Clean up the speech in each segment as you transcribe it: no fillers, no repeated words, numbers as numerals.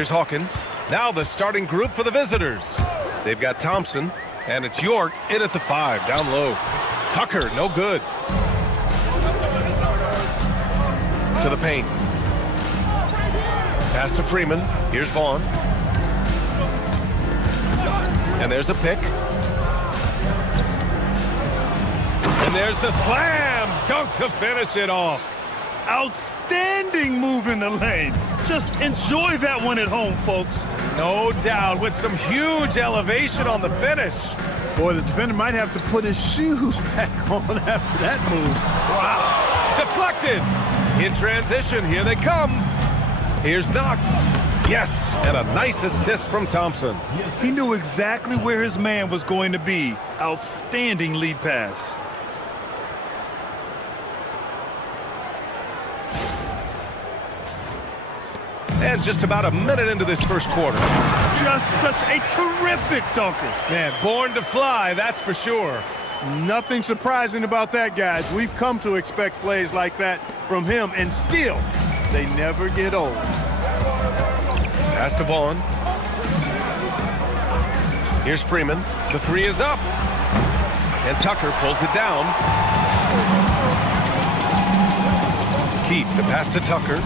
Here's Hawkins. Now the starting group for the visitors. They've got Thompson, and it's York in at the 5, down low. Tucker, no good. To the paint. Pass to Freeman. Here's Vaughn. And there's a pick. And there's the slam dunk to finish it off. Outstanding move in the lane. Just enjoy that one at home, folks. No doubt, with some huge elevation on the finish. Boy, the defender might have to put his shoes back on after that move. Wow. Deflected. In transition, here they come. Here's Knox. Yes, and a nice assist from Thompson. He knew exactly where his man was going to be. Outstanding lead pass. And just about a minute into this first quarter. Just such a terrific dunker. Man, born to fly, that's for sure. Nothing surprising about that, guys. We've come to expect plays like that from him, and still, they never get old. Pass to Vaughn. Here's Freeman. The 3 is up. And Tucker pulls it down. Keith, the pass to Tucker.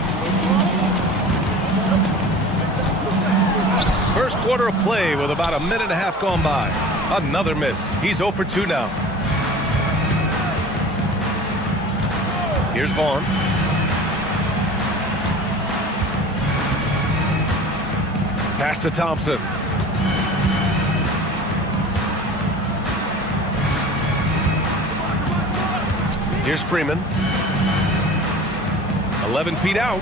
First quarter of play with about a minute and a half gone by. Another miss. He's 0 for 2 now. Here's Vaughn. Pass to Thompson. Here's Freeman. 11 feet out.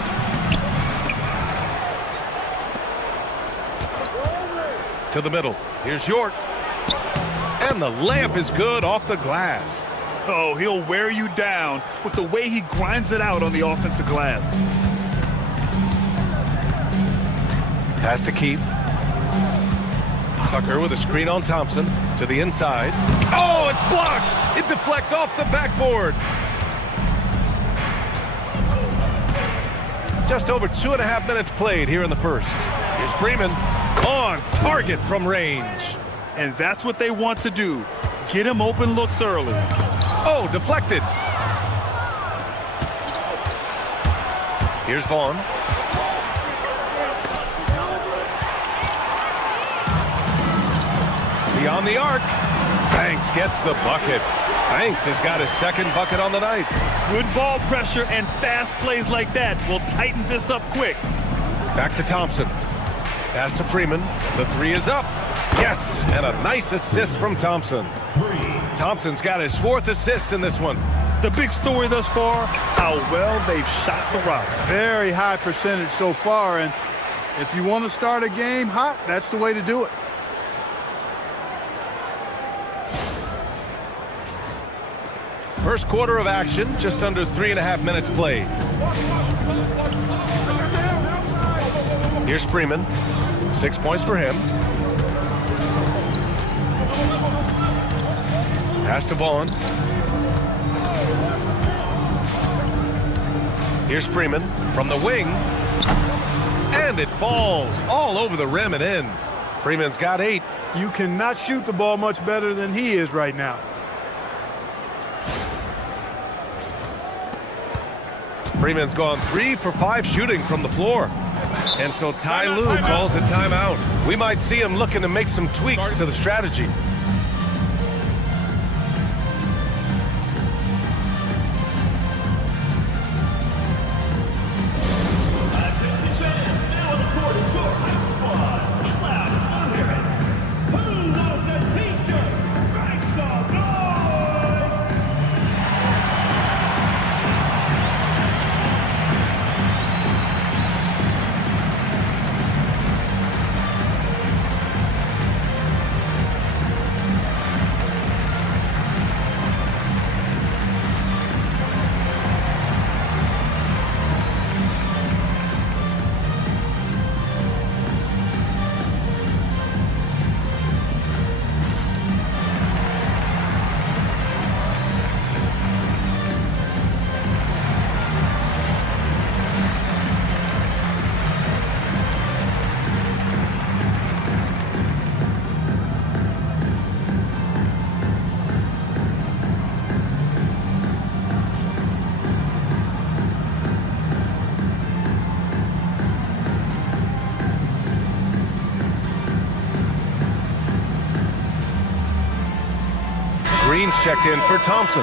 To the middle. Here's York. And the layup is good off the glass. Oh, he'll wear you down with the way he grinds it out on the offensive glass. Pass to Keith. Tucker with a screen on Thompson. To the inside. Oh, it's blocked! It deflects off the backboard. Just over 2.5 minutes played here in the first. Here's Freeman. On target from range. And that's what they want to do. Get him open looks early. Oh, deflected. Here's Vaughn. Beyond the arc. Banks gets the bucket. Banks has got his second bucket on the night. Good ball pressure and fast plays like that will tighten this up quick. Back to Thompson. Pass to Freeman. The 3 is up. Yes, and a nice assist from Thompson. Thompson's got his 4th assist in this one. The big story thus far, how well they've shot the rock. Very high percentage so far, and if you want to start a game hot, that's the way to do it. First quarter of action, just under 3.5 minutes played. Here's Freeman. 6 points for him. Pass to Vaughn. Here's Freeman from the wing. And it falls all over the rim and in. Freeman's got 8. You cannot shoot the ball much better than he is right now. Freeman's gone 3 for 5 shooting from the floor. And so Ty Lue calls a timeout. We might see him looking to make some tweaks to the strategy. Green's checked in for Thompson.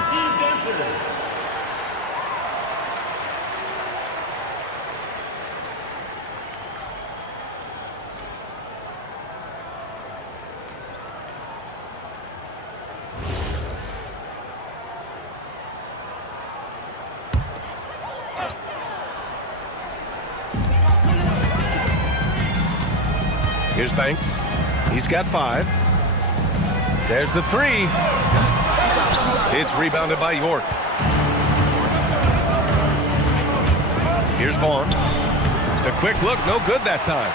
Here's Banks. He's got 5. There's the 3. It's rebounded by York. Here's Vaughn. The quick look, no good that time.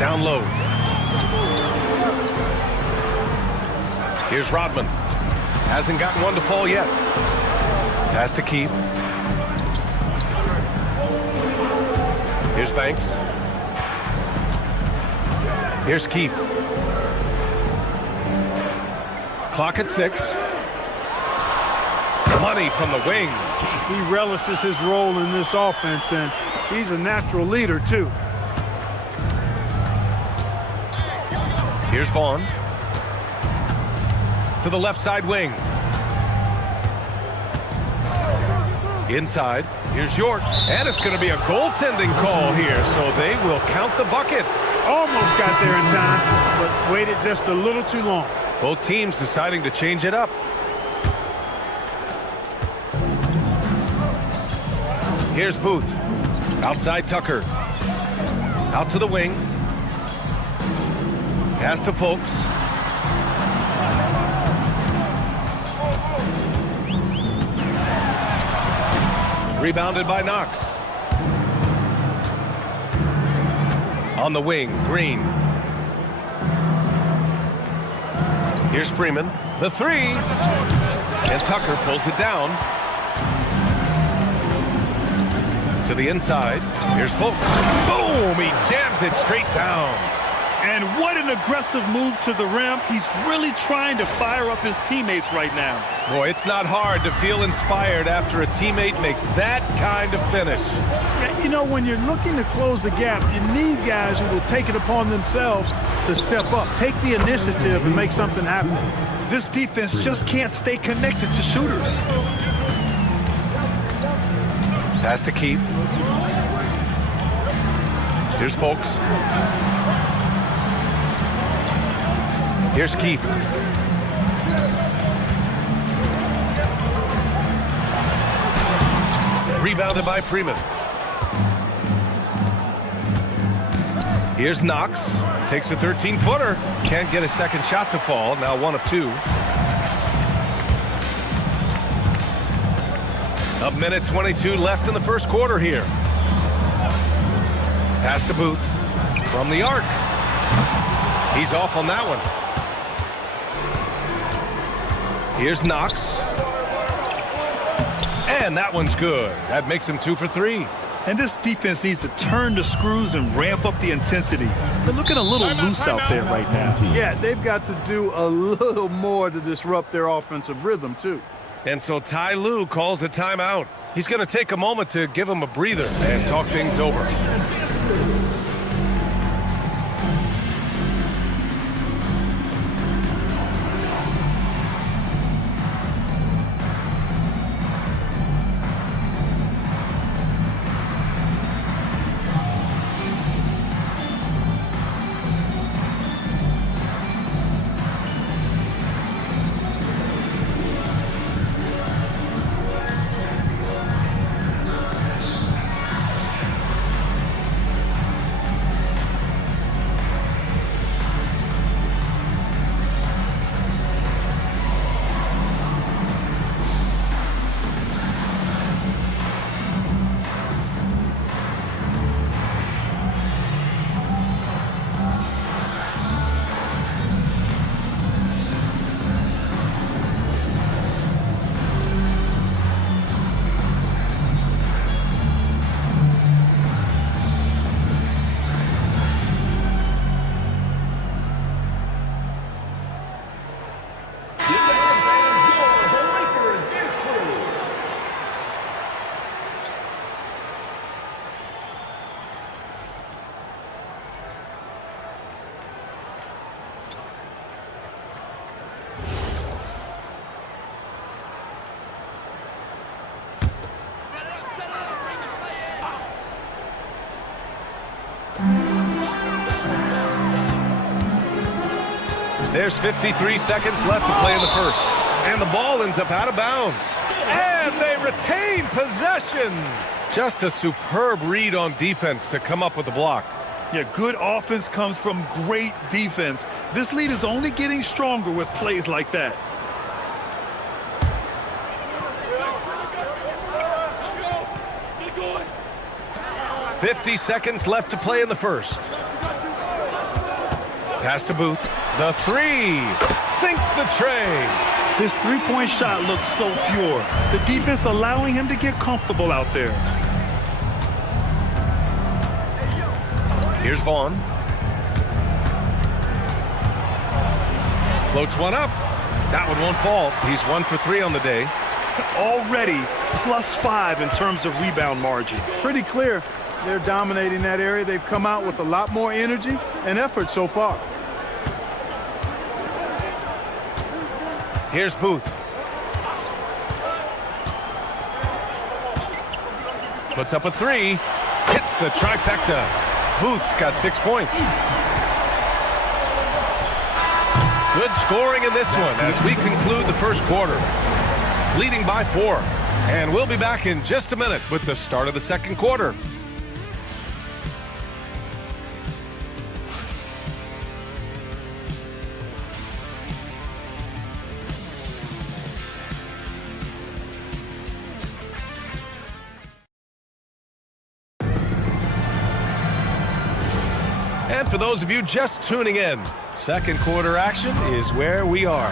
Down low. Here's Rodman. Hasn't gotten one to fall yet. Pass to Keith. Here's Banks. Here's Keith. Clock at 6. Money from the wing. He relishes his role in this offense, and he's a natural leader, too. Here's Vaughn. To the left side wing. Inside. Here's York. And it's going to be a goaltending call here, so they will count the bucket. Almost got there in time, but waited just a little too long. Both teams deciding to change it up. Here's Booth. Outside Tucker. Out to the wing. Pass to Folks. Rebounded by Knox. On the wing, Green. Here's Freeman. The 3. And Tucker pulls it down. To the inside. Here's Folks. Boom! He jams it straight down. And what an aggressive move to the rim. He's really trying to fire up his teammates right now. Boy, it's not hard to feel inspired after a teammate makes that kind of finish. Yeah, you know, when you're looking to close the gap, you need guys who will take it upon themselves to step up, take the initiative, and make something happen. This defense just can't stay connected to shooters. Pass to Keith. Here's Folks. Here's Keith. Rebounded by Freeman. Here's Knox. Takes a 13-footer. Can't get a second shot to fall. Now 1 of 2. A minute 22 left in the first quarter here. Pass to Booth. From the arc. He's off on that one. Here's Knox. And that one's good. That makes him 2 for 3. And this defense needs to turn the screws and ramp up the intensity. They're looking a little loose out there right now. Yeah, they've got to do a little more to disrupt their offensive rhythm, too. And so Ty Lue calls a timeout. He's going to take a moment to give him a breather and talk things over. There's 53 seconds left to play in the first. And the ball ends up out of bounds. And they retain possession. Just a superb read on defense to come up with the block. Yeah, good offense comes from great defense. This lead is only getting stronger with plays like that. "50 seconds left to play in the first. Pass to Booth. The three sinks the tray. His three-point shot looks so pure. The defense allowing him to get comfortable out there. Here's Vaughn. Floats one up. That one won't fall. He's 1 for 3 on the day. Already +5 in terms of rebound margin. Pretty clear they're dominating that area. They've come out with a lot more energy and effort so far. Here's Booth. Puts up a three. Hits the trifecta. Booth's got 6 points. Good scoring in this one as we conclude the first quarter. Leading by 4. And we'll be back in just a minute with the start of the second quarter. And for those of you just tuning in, second quarter action is where we are.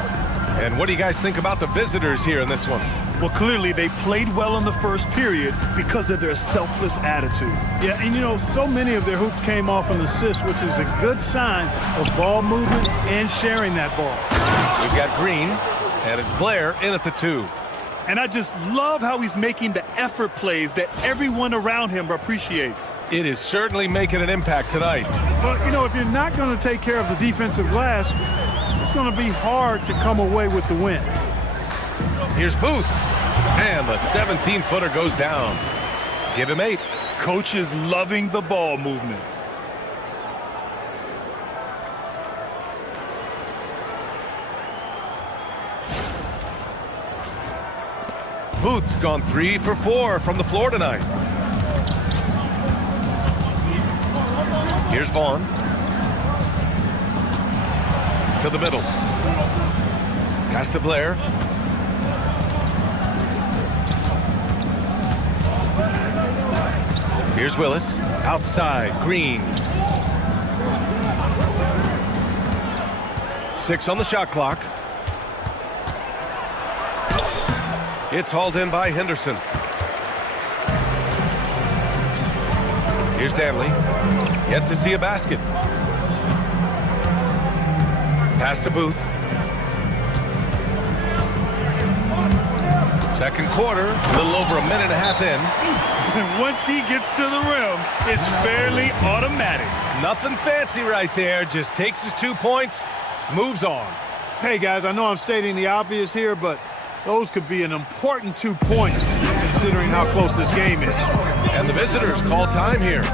And what do you guys think about the visitors here in this one? Well, clearly they played well in the first period because of their selfless attitude. Yeah, and you know, so many of their hoops came off an assist, which is a good sign of ball movement and sharing that ball. We've got Green, and it's Blair in at the 2. And I just love how he's making the effort plays that everyone around him appreciates. It is certainly making an impact tonight. But, you know, if you're not going to take care of the defensive glass, it's going to be hard to come away with the win. Here's Booth. And the 17-footer goes down. Give him 8. Coach is loving the ball movement. Booth's gone 3 for 4 from the floor tonight. Here's Vaughn. To the middle. Pass to Blair. Here's Willis. Outside, Green. 6 on the shot clock. It's hauled in by Henderson. Here's Danley. Yet to see a basket. Pass to Booth. Second quarter, a little over a minute and a half in. And once he gets to the rim, it's fairly automatic. Nothing fancy right there. Just takes his 2 points, moves on. Hey, guys, I know I'm stating the obvious here, but those could be an important 2 points considering how close this game is. And the visitors call time here.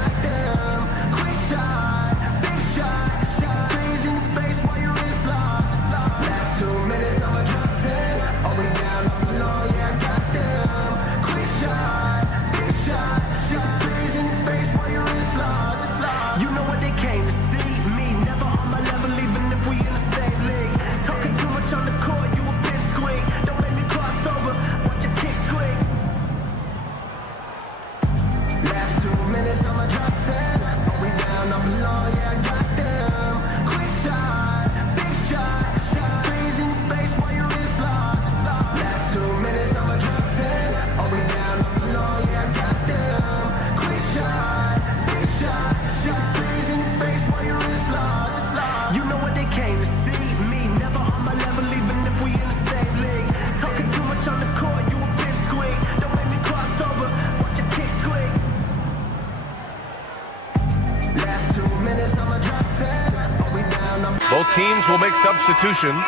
Both teams will make substitutions.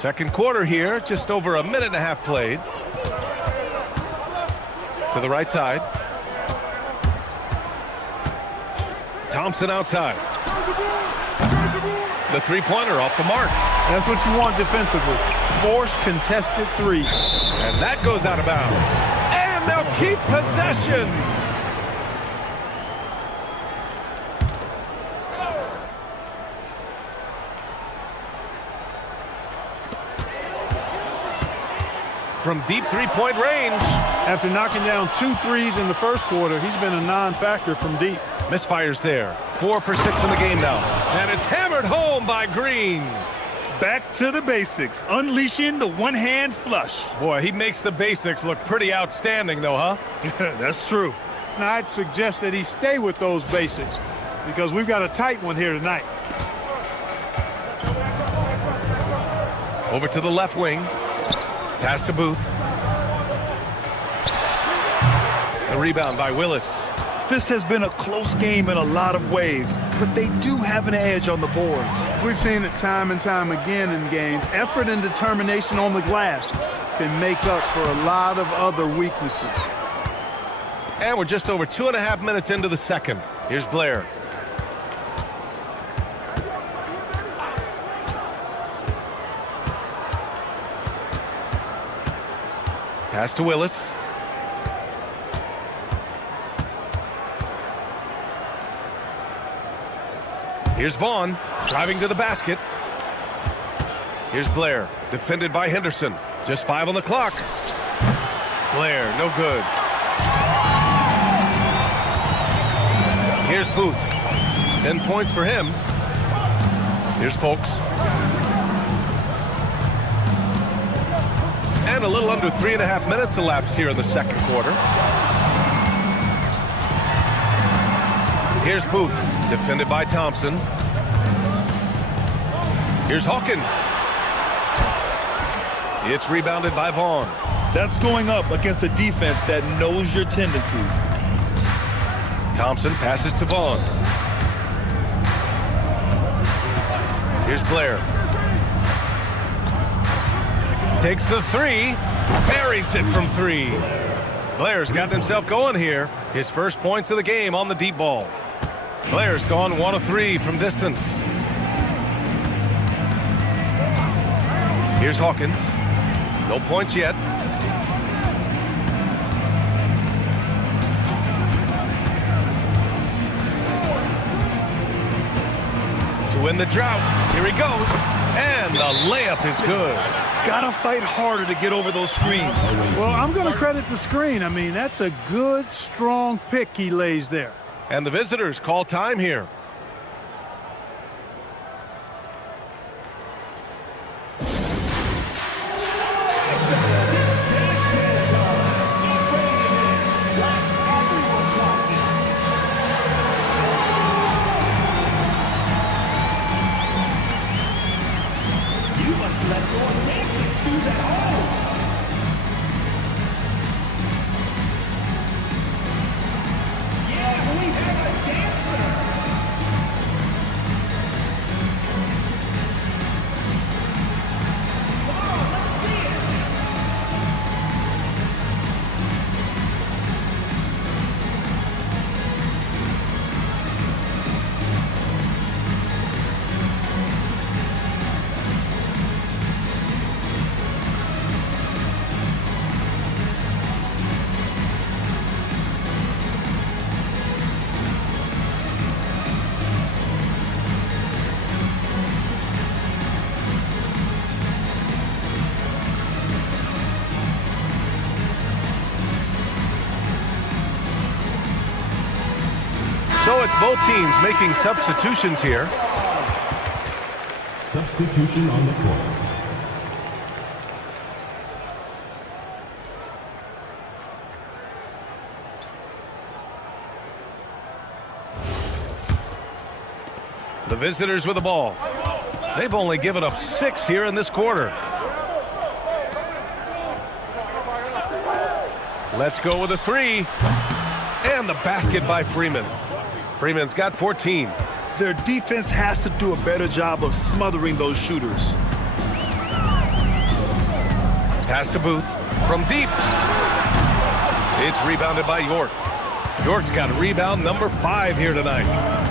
Second quarter here, just over a minute and a half played. To the right side. Thompson outside. The three-pointer off the mark. That's what you want defensively. Force contested threes. And that goes out of bounds. And they'll keep possession. From deep three-point range. After knocking down 2 threes in the first quarter, he's been a non-factor from deep. Misfires there. 4 for 6 in the game now. And it's hammered home by Green. Back to the basics, unleashing the one-hand flush. Boy, he makes the basics look pretty outstanding, though, huh? Yeah, that's true. Now, I'd suggest that he stay with those basics because we've got a tight one here tonight. Over to the left wing. Pass to Booth. The rebound by Willis. This has been a close game in a lot of ways, but they do have an edge on the boards. We've seen it time and time again in games. Effort and determination on the glass can make up for a lot of other weaknesses. And we're just over 2.5 minutes into the second. Here's Blair. Pass to Willis. Here's Vaughn, driving to the basket. Here's Blair, defended by Henderson. Just 5 on the clock. Blair, no good. Here's Booth. 10 points for him. Here's Folks. And a little under 3.5 minutes elapsed here in the second quarter. Here's Booth, defended by Thompson. Here's Hawkins. It's rebounded by Vaughn. That's going up against a defense that knows your tendencies. Thompson passes to Vaughn. Here's Blair. Takes the three, buries it from 3. Blair's gotten himself going here. His first points of the game on the deep ball. Blair's gone 1 of 3 from distance. Here's Hawkins. No points yet. To win the drought. Here he goes. And the layup is good. Gotta fight harder to get over those screens. Well, I'm going to credit the screen. I mean, that's a good, strong pick he lays there. And the visitors call time here. So it's both teams making substitutions here. Substitution on the court. The visitors with the ball. They've only given up 6 here in this quarter. Let's go with a 3. And the basket by Freeman. Freeman's got 14. Their defense has to do a better job of smothering those shooters. Pass to Booth from deep. It's rebounded by York. York's got rebound number 5 here tonight.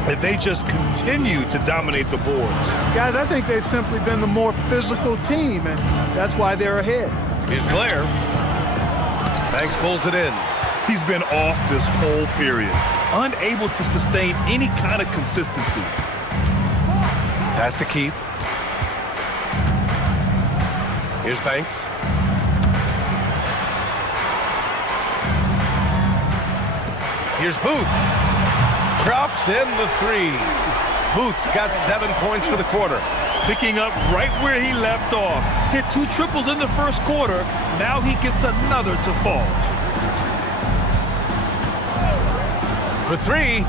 If they just continue to dominate the boards. Guys, I think they've simply been the more physical team, and that's why they're ahead. Here's Blair. Banks pulls it in. He's been off this whole period, unable to sustain any kind of consistency. Pass to Keith. Here's Banks. Here's Booth. Drops in the 3. Booth's got 7 points for the quarter. Picking up right where he left off. Hit 2 triples in the first quarter. Now he gets another to fall. For 3.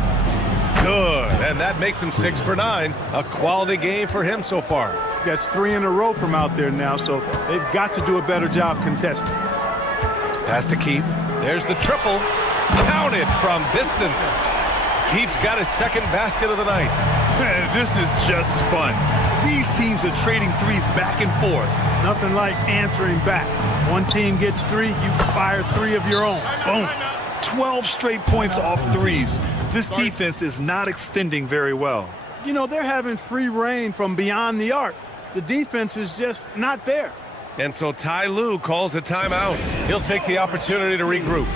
Good. And that makes him 6 for 9. A quality game for him so far. That's 3 in a row from out there now, so they've got to do a better job contesting. Pass to Keith. There's the triple. Counted from distance. Keith's got his second basket of the night. Man, this is just fun. These teams are trading threes back and forth. Nothing like answering back. One team gets 3, you fire 3 of your own. Boom. 12 straight points off threes. This defense is not extending very well. You know, they're having free reign from beyond the arc. The defense is just not there. And so Ty Lue calls a timeout. He'll take the opportunity to regroup.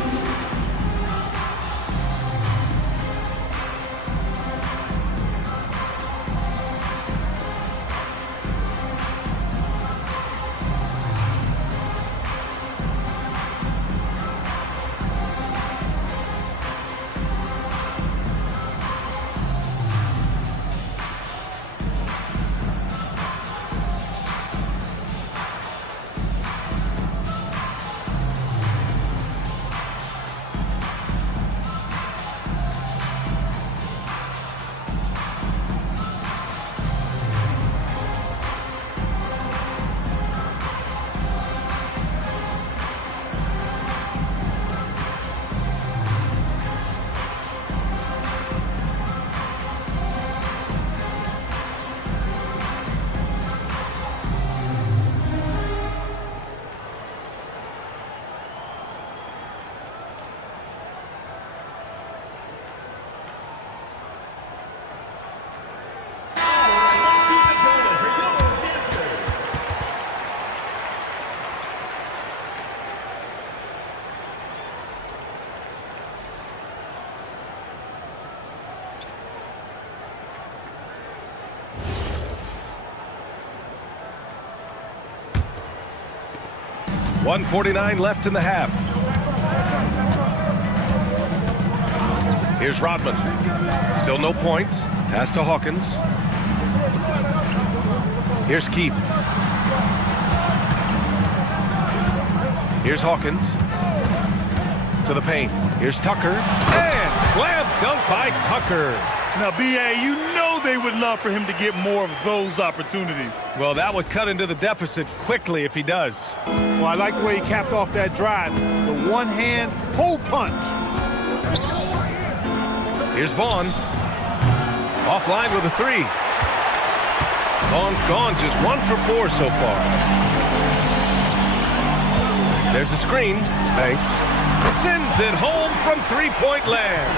.149 left in the half. Here's Rodman. Still no points. Pass to Hawkins. Here's Keith. Here's Hawkins. To the paint. Here's Tucker. And slam dunk by Tucker. Now, B.A., you know they would love for him to get more of those opportunities. Well, that would cut into the deficit quickly if he does. Well, I like the way he capped off that drive. The one-hand pull punch. Here's Vaughn. Offline with a 3. Vaughn's gone just 1 for 4 so far. There's a screen. Banks sends it home from three-point land.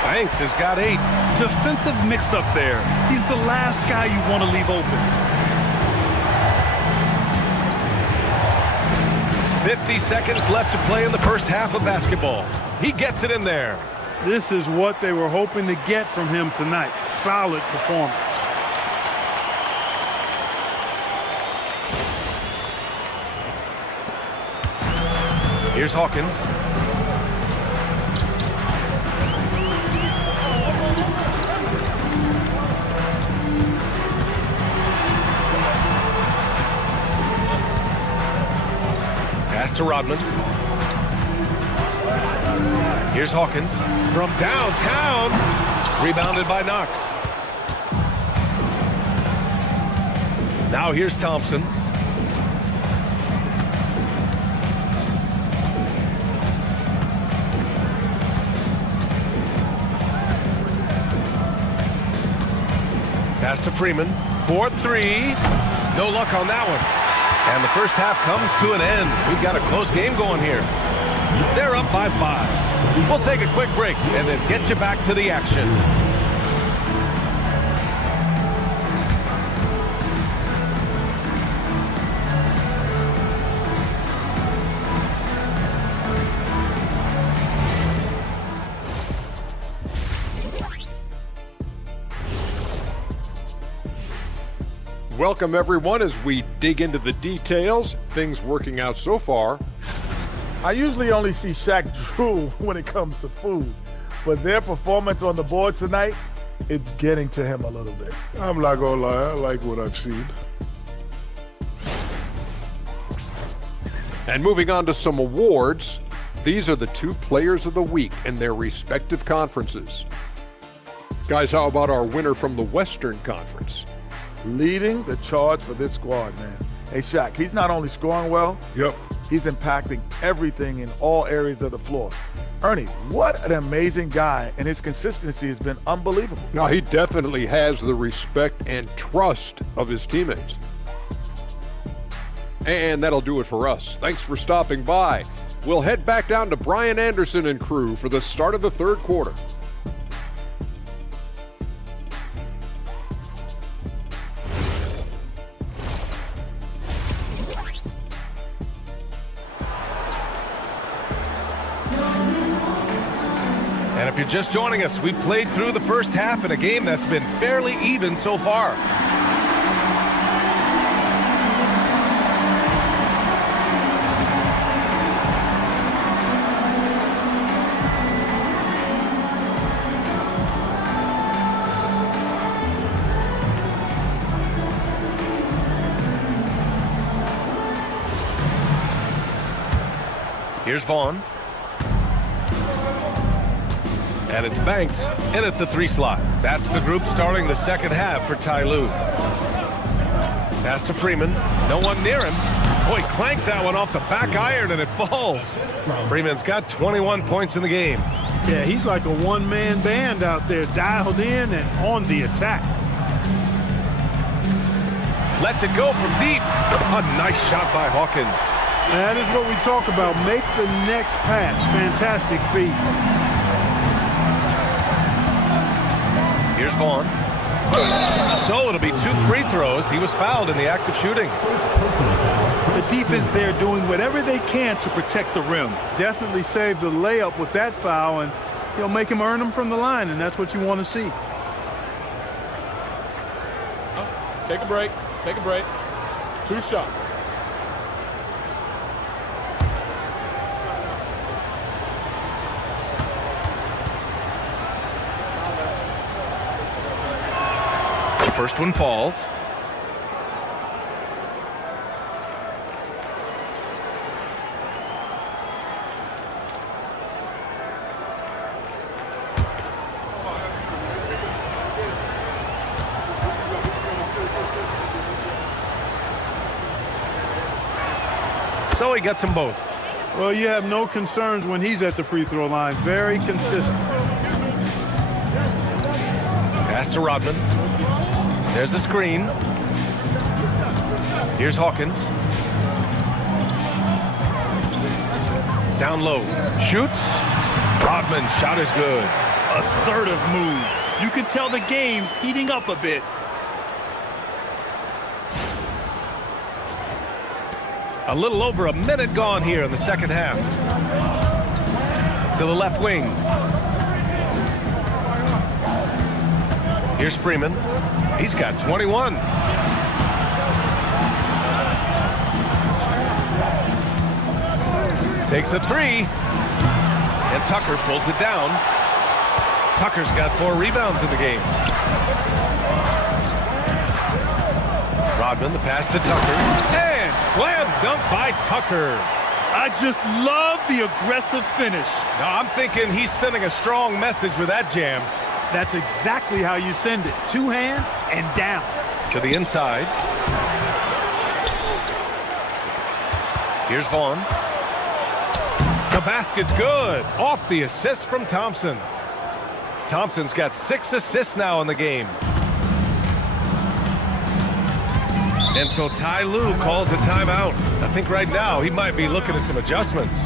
Banks has got 8. Defensive mix-up there. He's the last guy you want to leave open. 50 seconds left to play in the first half of basketball. He gets it in there. This is what they were hoping to get from him tonight. Solid performance. Here's Hawkins. Pass to Rodman. Here's Hawkins from downtown. Rebounded by Knox. Now here's Thompson. Pass to Freeman. 4-3. No luck on that one. And the first half comes to an end. We've got a close game going here. They're up by 5. We'll take a quick break and then get you back to the action. Welcome, everyone, as we dig into the details. Things working out so far. I usually only see Shaq drool when it comes to food, but their performance on the board tonight, it's getting to him a little bit. I'm not gonna lie, I like what I've seen. And moving on to some awards, these are the 2 players of the week in their respective conferences. Guys, how about our winner from the Western Conference? Leading the charge for this squad, man. Hey, Shaq, he's not only scoring well, Yep. he's impacting everything in all areas of the floor. Ernie, what an amazing guy, and his consistency has been unbelievable. Now, he definitely has the respect and trust of his teammates. And that'll do it for us. Thanks for stopping by. We'll head back down to Brian Anderson and crew for the start of the 3rd quarter. And if you're just joining us, we played through the first half in a game that's been fairly even so far. Here's Vaughn. And it's Banks in at the 3 slot. That's the group starting the second half for Ty Lue. Pass to Freeman. No one near him. Oh, he clanks that one off the back iron and it falls. Freeman's got 21 points in the game. Yeah, he's like a one-man band out there, dialed in and on the attack. Lets it go from deep. A nice shot by Hawkins. That is what we talk about. Make the next pass. Fantastic feed. Here's Vaughn. So it'll be 2 free throws. He was fouled in the act of shooting. The defense there doing whatever they can to protect the rim. Definitely saved the layup with that foul, and he'll make him earn them from the line, and that's what you want to see. Take a break. Take a break. 2 shots. First one falls. So he gets them both. Well, you have no concerns when he's at the free throw line. Very consistent. Pass to Rodman. There's a screen. Here's Hawkins. Down low. Shoots. Rodman, shot is good. Assertive move. You can tell the game's heating up a bit. A little over a minute gone here in the second half. To the left wing. Here's Freeman. He's got 21. Takes a 3. And Tucker pulls it down. Tucker's got 4 rebounds in the game. Rodman, the pass to Tucker. And slam dunk by Tucker. I just love the aggressive finish. Now, I'm thinking he's sending a strong message with that jam. That's exactly how you send it. 2 hands and down. To the inside. Here's Vaughn. The basket's good. Off the assist from Thompson. Thompson's got 6 assists now in the game. And so Ty Lue calls a timeout. I think right now he might be looking at some adjustments.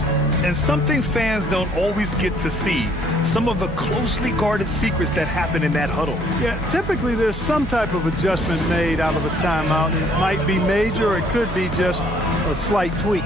And something fans don't always get to see, some of the closely guarded secrets that happen in that huddle. Yeah, typically there's some type of adjustment made out of the timeout. It might be major or it could be just a slight tweak.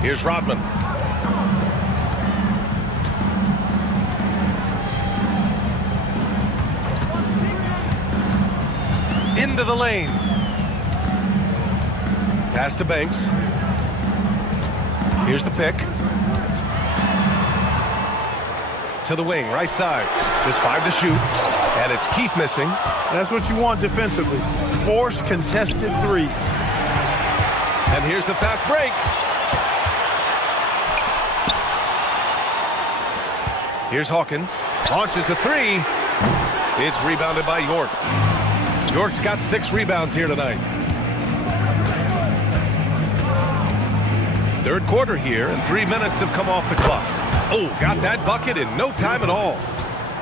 Here's Rodman. Into the lane. Pass to Banks. Here's the pick. To the wing, right side. Just 5 to shoot. And it's Keith missing. That's what you want defensively. Force contested threes. And here's the fast break. Here's Hawkins. Launches a 3. It's rebounded by York. York's got 6 rebounds here tonight. Third quarter here, and 3 minutes have come off the clock. Oh, got that bucket in no time at all.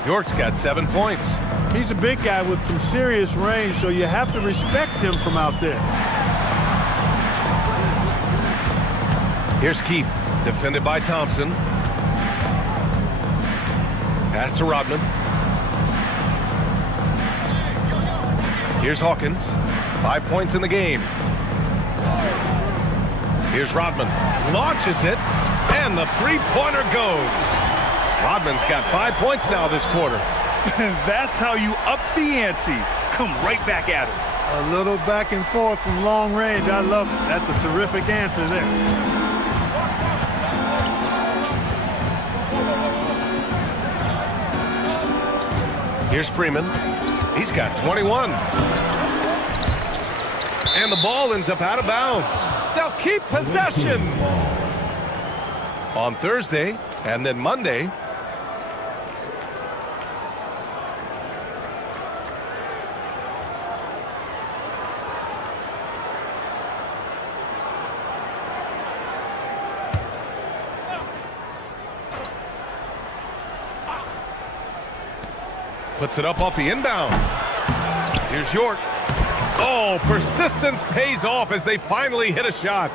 York's got 7 points. He's a big guy with some serious range, so you have to respect him from out there. Here's Keith, defended by Thompson. Pass to Rodman. Here's Hawkins. 5 points in the game. Here's Rodman. Launches it, and the three-pointer goes. Rodman's got 5 points now this quarter. That's how you up the ante. Come right back at him. A little back and forth from long range. I love it. That's a terrific answer there. Here's Freeman. He's got 21. And the ball ends up out of bounds. They'll keep possession. On Thursday and then Monday. Puts it up off the inbound. Here's York. Oh, persistence pays off as they finally hit a shot.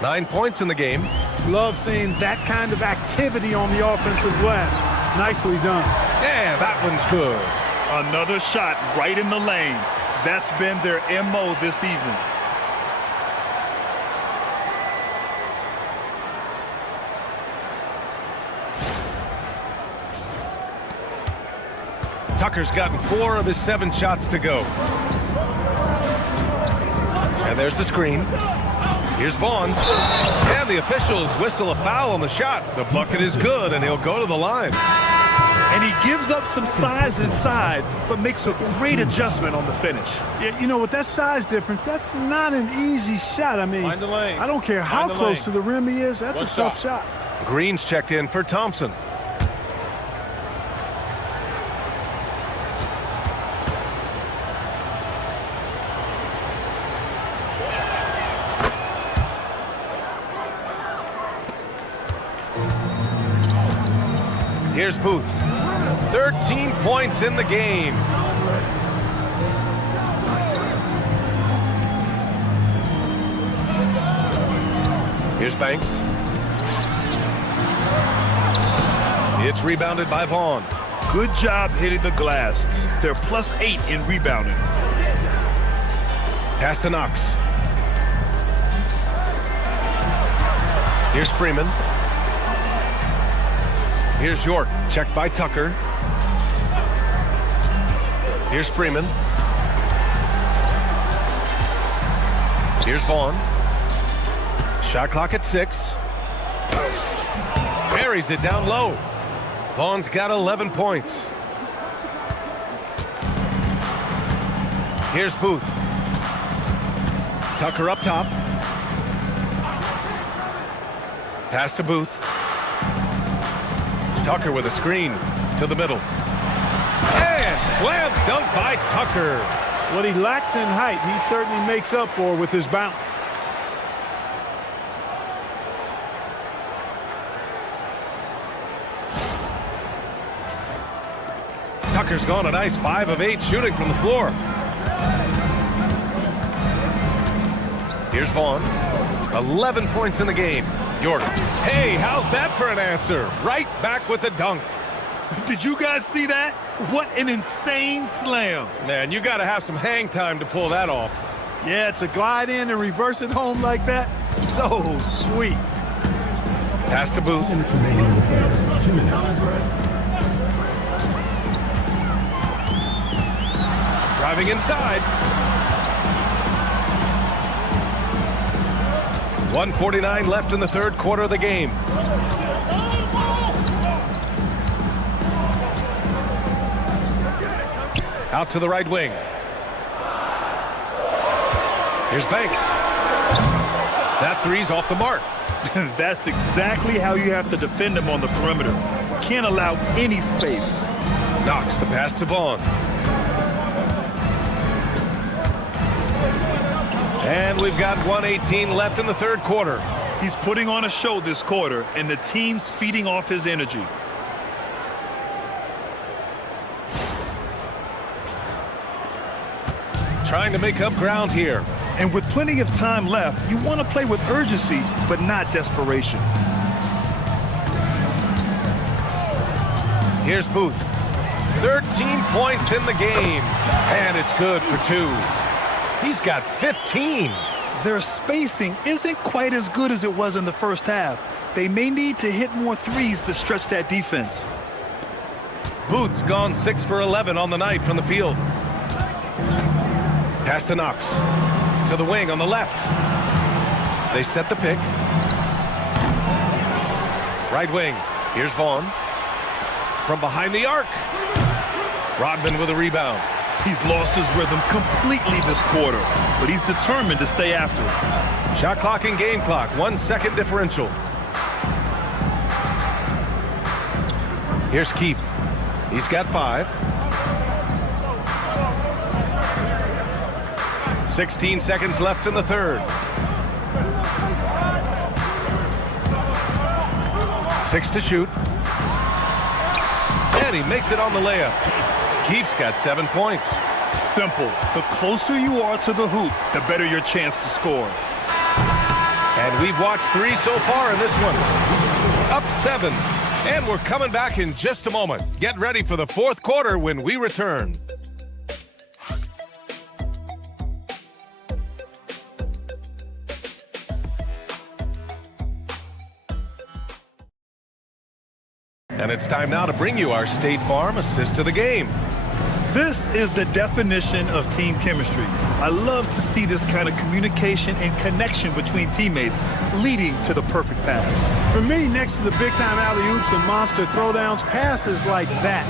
9 points in the game. Love seeing that kind of activity on the offensive glass. Nicely done. Yeah, that one's good. Another shot right in the lane. That's been their MO this evening. Tucker's gotten 4 of his 7 shots to go. And there's the screen. Here's Vaughn. And the officials whistle a foul on the shot. The bucket is good, and he'll go to the line. And he gives up some size inside, but makes a great adjustment on the finish. Yeah, you know, with that size difference, that's not an easy shot. I mean, Find the lane. I don't care how close to the rim he is. That's a tough shot. Green's checked in for Thompson. Here's Booth. 13 points in the game. Here's Banks. It's rebounded by Vaughn. Good job hitting the glass. They're +8 in rebounding. Pass to Knox. Here's Freeman. Here's York. Checked by Tucker. Here's Freeman. Here's Vaughn. Shot clock at 6. Buries it down low. Vaughn's got 11 points. Here's Booth. Tucker up top. Pass to Booth. Tucker with a screen to the middle. And slam dunk by Tucker. What he lacks in height, he certainly makes up for with his bounce. Tucker's gone a nice 5 of 8 shooting from the floor. Here's Vaughn. 11 points in the game. York. Hey, how's that for an answer? Right back with the dunk. Did you guys see that? What an insane slam. Man, you got to have some hang time to pull that off. Yeah, to glide in and reverse it home like that, so sweet. Pass to Booth. 2 minutes. Driving inside. 1:49 left in the third quarter of the game. Out to the right wing. Here's Banks. That three's off the mark. That's exactly how you have to defend him on the perimeter. Can't allow any space. Knox the pass to Vaughn. And we've got 1:18 left in the third quarter. He's putting on a show this quarter, and the team's feeding off his energy. Trying to make up ground here. And with plenty of time left, you want to play with urgency, but not desperation. Here's Booth. 13 points in the game. And it's good for 2. He's got 15. Their spacing isn't quite as good as it was in the first half. They may need to hit more threes to stretch that defense. Booth's gone 6 for 11 on the night from the field. Pass to Knox. To the wing on the left. They set the pick. Right wing. Here's Vaughn. From behind the arc. Rodman with a rebound. He's lost his rhythm completely this quarter, but he's determined to stay after it. Shot clock and game clock. 1 second differential. Here's Keefe. He's got 5. 16 seconds left in the third. 6 to shoot. And he makes it on the layup. Keefe's got 7 points. Simple. The closer you are to the hoop, the better your chance to score. And we've watched 3 so far in this one. Up 7. And we're coming back in just a moment. Get ready for the fourth quarter when we return. And it's time now to bring you our State Farm assist to the game. This is the definition of team chemistry. I love to see this kind of communication and connection between teammates leading to the perfect pass. For me, next to the big-time alley-oops and monster throwdowns, passes like that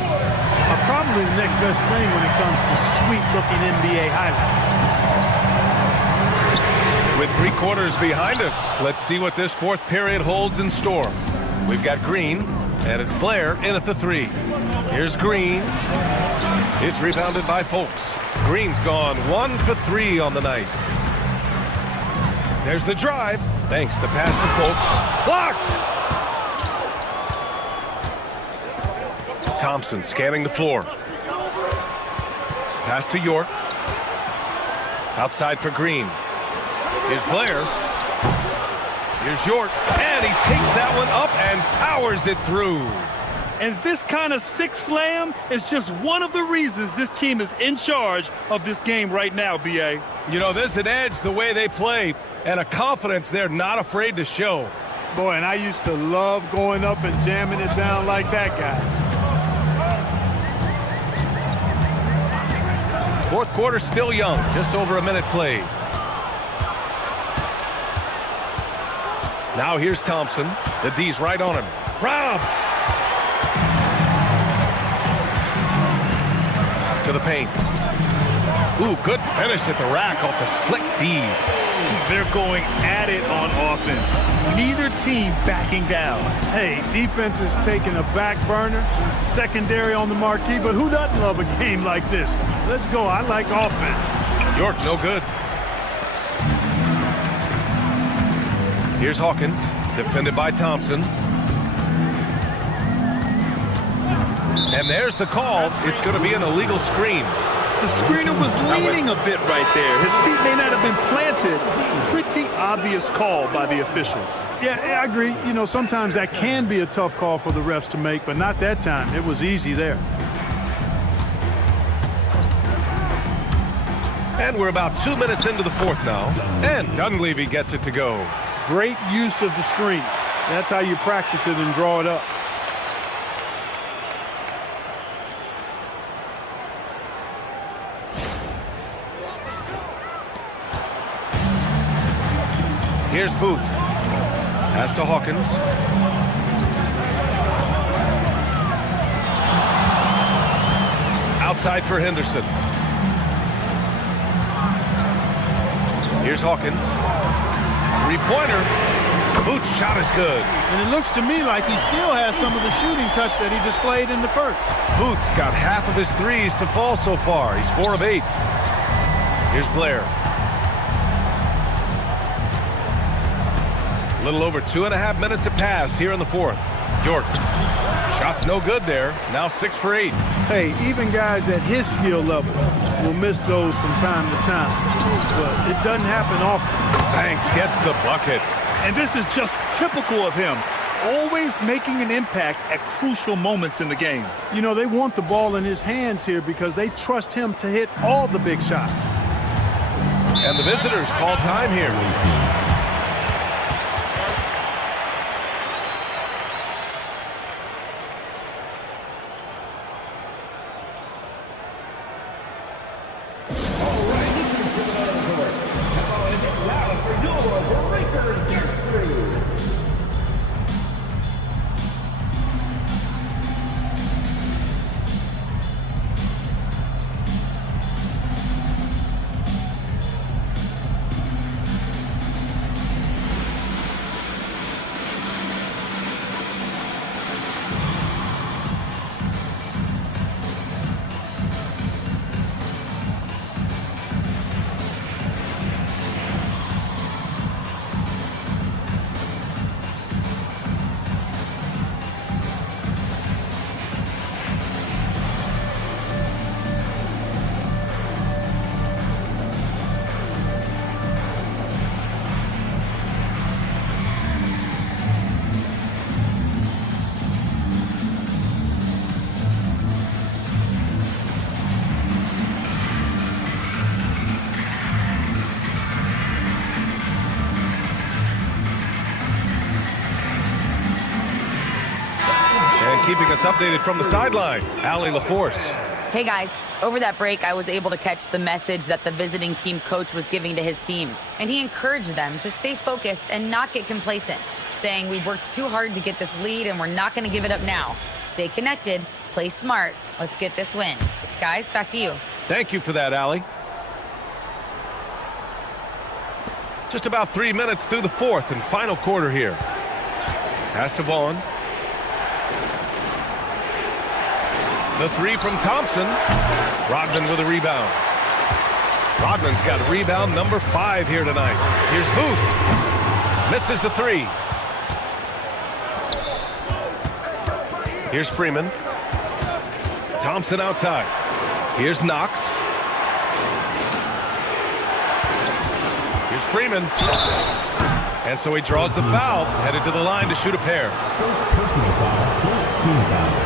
are probably the next best thing when it comes to sweet-looking NBA highlights. With 3 quarters behind us, let's see what this fourth period holds in store. We've got Green, and it's Blair in at the 3. Here's Green. It's rebounded by Folks. Green's gone 1 for 3 on the night. There's the drive. Banks the pass to Folks. Blocked! Thompson scanning the floor. Pass to York. Outside for Green. Here's Blair. Here's York. And he takes that one up and powers it through. And this kind of six slam is just one of the reasons this team is in charge of this game right now, B.A. You know, there's an edge the way they play and a confidence they're not afraid to show. Boy, and I used to love going up and jamming it down like that, guys. Fourth quarter still young, just over a minute played. Now here's Thompson. The D's right on him. Rob! To the paint. Ooh, good finish at the rack off the slick feed. They're going at it on offense. Neither team backing down. Hey, defense is taking a back burner, secondary on the marquee, but who doesn't love a game like this? Let's go. I like offense. York, no good. Here's Hawkins, defended by Thompson. And there's the call. It's going to be an illegal screen. The screener was leaning a bit right there. His feet may not have been planted. Pretty obvious call by the officials. Yeah, I agree. You know, sometimes that can be a tough call for the refs to make, but not that time. It was easy there. And we're about 2 minutes into the fourth now. And Dunleavy gets it to go. Great use of the screen. That's how you practice it and draw it up. Here's Booth. Pass to Hawkins. Outside for Henderson. Here's Hawkins. Three-pointer. Booth's shot is good. And it looks to me like he still has some of the shooting touch that he displayed in the first. Booth's got half of his threes to fall so far. He's 4 of 8. Here's Blair. A little over 2.5 minutes have passed here in the fourth. York. Shot's no good there. Now 6 for 8. Hey, even guys at his skill level will miss those from time to time. But it doesn't happen often. Banks gets the bucket. And this is just typical of him. Always making an impact at crucial moments in the game. You know, they want the ball in his hands here because they trust him to hit all the big shots. And the visitors call time here. Keeping us updated from the sideline, Allie LaForce. Hey guys, over that break I was able to catch the message that the visiting team coach was giving to his team. And he encouraged them to stay focused and not get complacent, saying we've worked too hard to get this lead and we're not going to give it up now. Stay connected, play smart, let's get this win. Guys, back to you. Thank you for that, Allie. Just about 3 minutes through the fourth and final quarter here. Pass to Vaughn. The three from Thompson. Rodman with a rebound. Rodman's got rebound number 5 here tonight. Here's Booth. Misses the three. Here's Freeman. Thompson outside. Here's Knox. Here's Freeman. And so he draws the foul, headed to the line to shoot a pair. First personal foul, first team foul.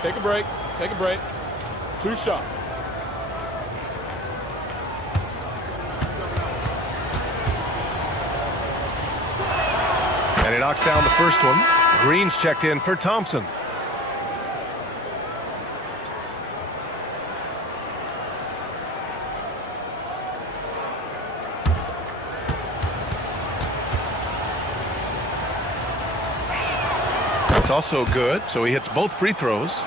Take a break. Take a break. 2 shots. And he knocks down the first one. Green's checked in for Thompson. It's also good, so he hits both free throws.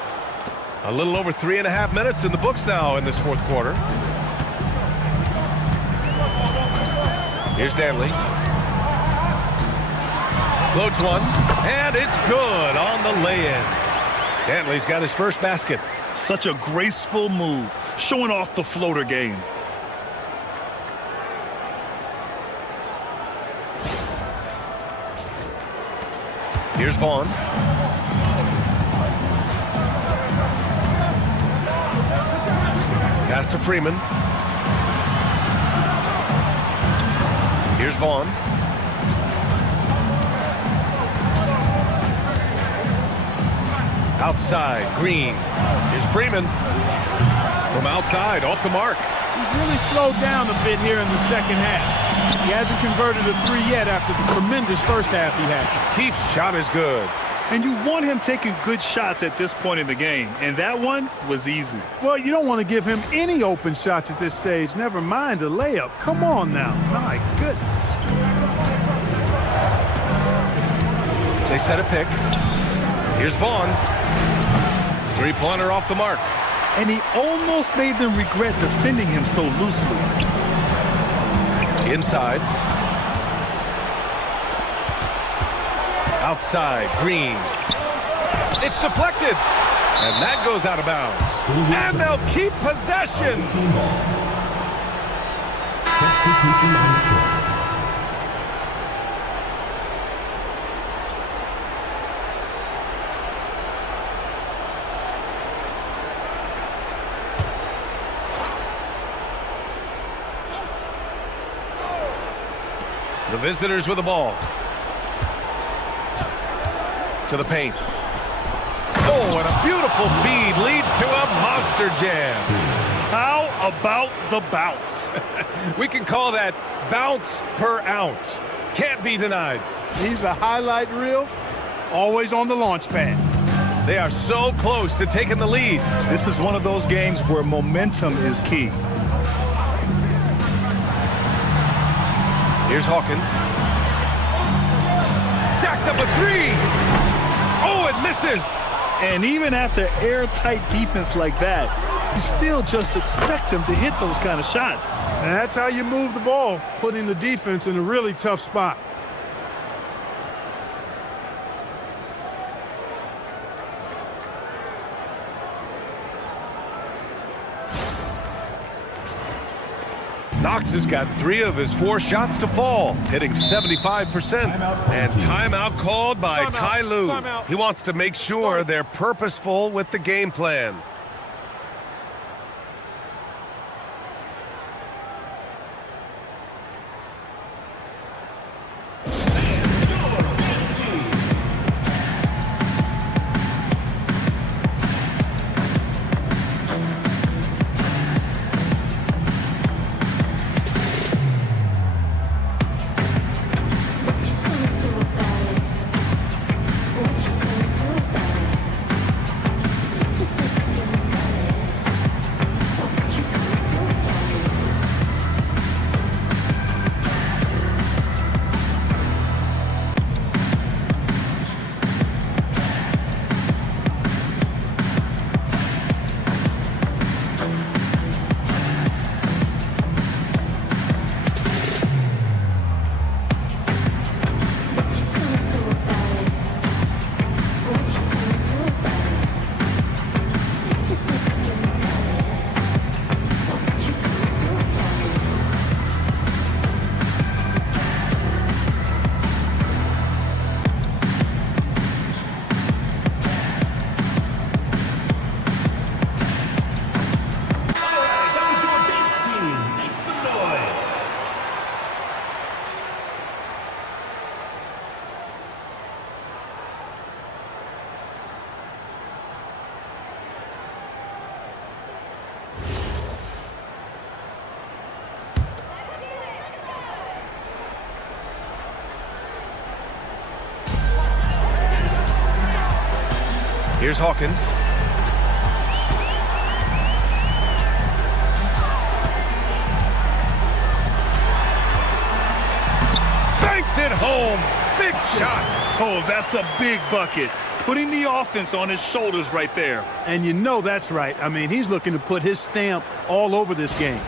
A little over 3.5 minutes in the books now in this fourth quarter. Here's Danley. Floats one, and it's good on the lay-in. Danley's got his first basket. Such a graceful move, showing off the floater game. Here's Vaughn. Pass to Freeman. Here's Vaughn. Outside, Green. Here's Freeman. From outside, off the mark. He's really slowed down a bit here in the second half. He hasn't converted a 3 yet after the tremendous first half he had. Keith's shot is good. And you want him taking good shots at this point in the game, and that one was easy. Well, you don't want to give him any open shots at this stage, never mind a layup. Come on now. My goodness. They set a pick. Here's Vaughn. Three-pointer off the mark. And he almost made them regret defending him so loosely. Inside. Outside, Green. It's deflected. And that goes out of bounds. And they'll keep possession. Team ball. Substitution on the court. The visitors with the ball. To the paint. Oh, and a beautiful feed leads to a monster jam. How about the bounce? We can call that bounce per ounce. Can't be denied. He's a highlight reel, always on the launch pad. They are so close to taking the lead. This is one of those games where momentum is key. Here's Hawkins. Jacks up a 3. Oh, it misses. And even after airtight defense like that, you still just expect him to hit those kind of shots. And that's how you move the ball, putting the defense in a really tough spot. Knox has got 3 of his 4 shots to fall, hitting 75%. And timeout called by Ty Lue. He wants to make sure they're purposeful with the game plan. Here's Hawkins. Banks it home. Big shot. Oh, that's a big bucket. Putting the offense on his shoulders right there. And you know that's right. I mean, he's looking to put his stamp all over this game.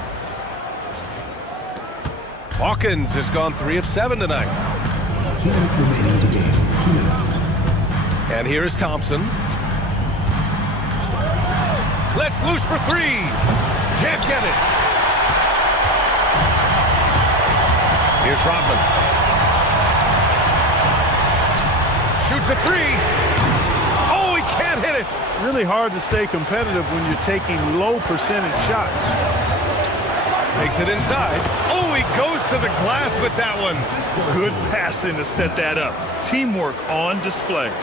Hawkins has gone 3 of 7 tonight. 2 minutes remaining in the game. 2 minutes. And here is Thompson. Let's loose for 3. Can't get it. Here's Rodman. Shoots a 3. Oh, he can't hit it. Really hard to stay competitive when you're taking low percentage shots. Takes it inside. Oh, he goes to the glass with that one. Good passing to set that up. Teamwork on display.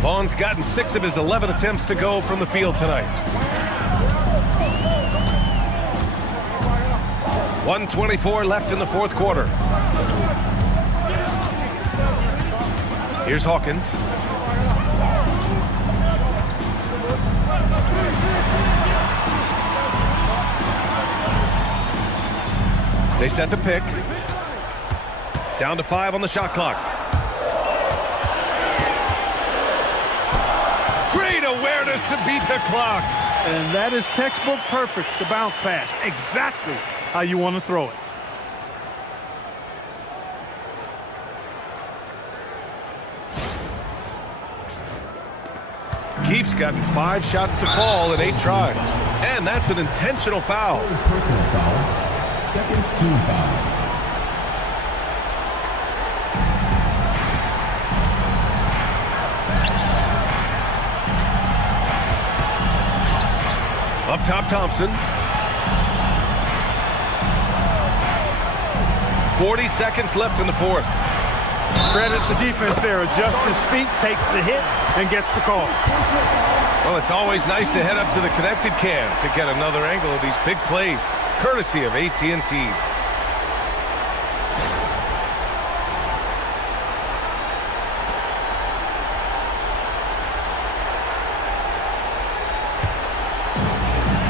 Vaughn's gotten 6 of his 11 attempts to go from the field tonight. 1:24 left in the fourth quarter. Here's Hawkins. They set the pick. Down to 5 on the shot clock. Great awareness to beat the clock. And that is textbook perfect, the bounce pass. Exactly how you want to throw it. Keefe's gotten 5 shots to fall in 8 tries. And that's an intentional foul. Personal foul. Second team foul. Up top, Thompson. 40 seconds left in the fourth. Credit the defense there. Adjusts his feet, takes the hit, and gets the call. Well, it's always nice to head up to the connected cam to get another angle of these big plays, courtesy of AT&T.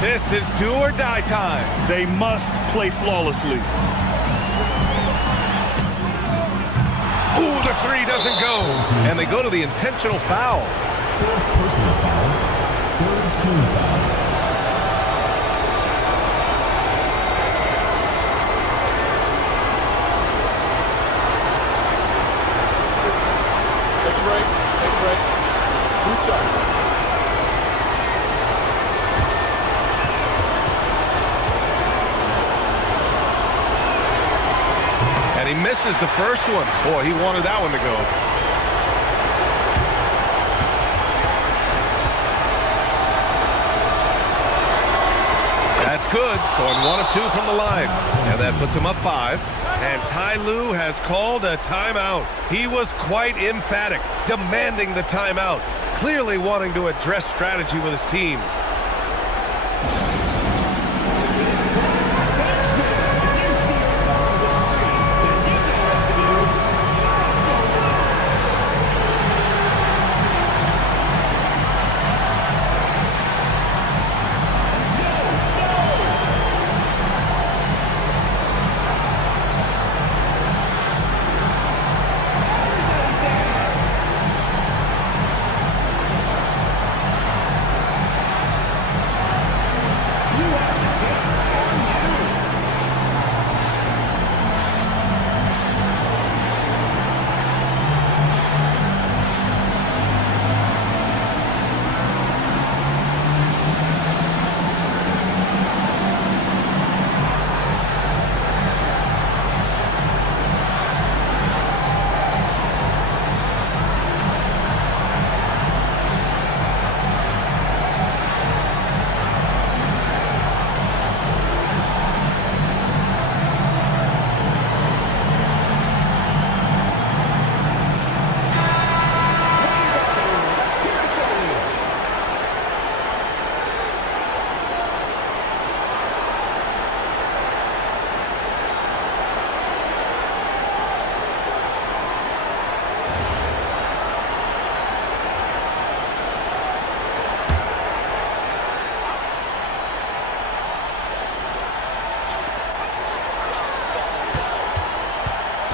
This is do or die time. They must play flawlessly. Ooh, the 3 doesn't go. And they go to the intentional foul. Third personal foul. Third team foul. Take a break. Take a break. 2 seconds. And he misses the first one. Boy, he wanted that one to go. That's good. Going 1 of 2 from the line. And that puts him up 5. And Ty Lue has called a timeout. He was quite emphatic, demanding the timeout, clearly wanting to address strategy with his team.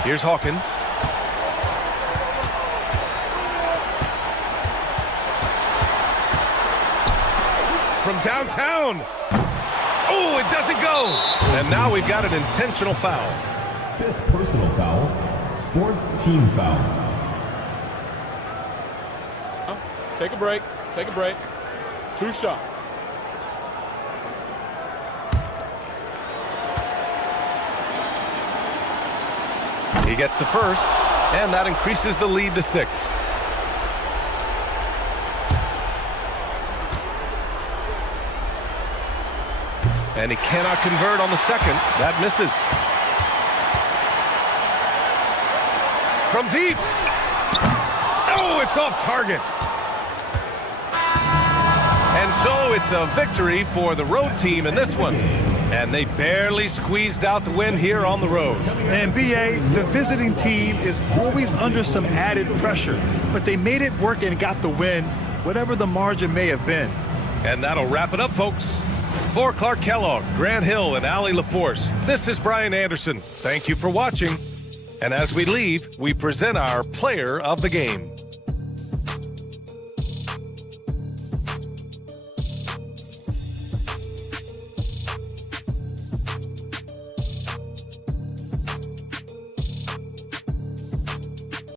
Here's Hawkins. From downtown. Oh, it doesn't go. And now we've got an intentional foul. 5th personal foul. 4th team foul. Take a break. Take a break. 2 shots. He gets the first, and that increases the lead to 6. And he cannot convert on the second. That misses. From deep. Oh, it's off target. And so it's a victory for the road team in this one. And they barely squeezed out the win here on the road. And BA, the visiting team is always under some added pressure, but they made it work and got the win, whatever the margin may have been. And that'll wrap it up, folks. For Clark Kellogg, Grant Hill, and Allie LaForce, this is Brian Anderson. Thank you for watching. And as we leave, we present our player of the game.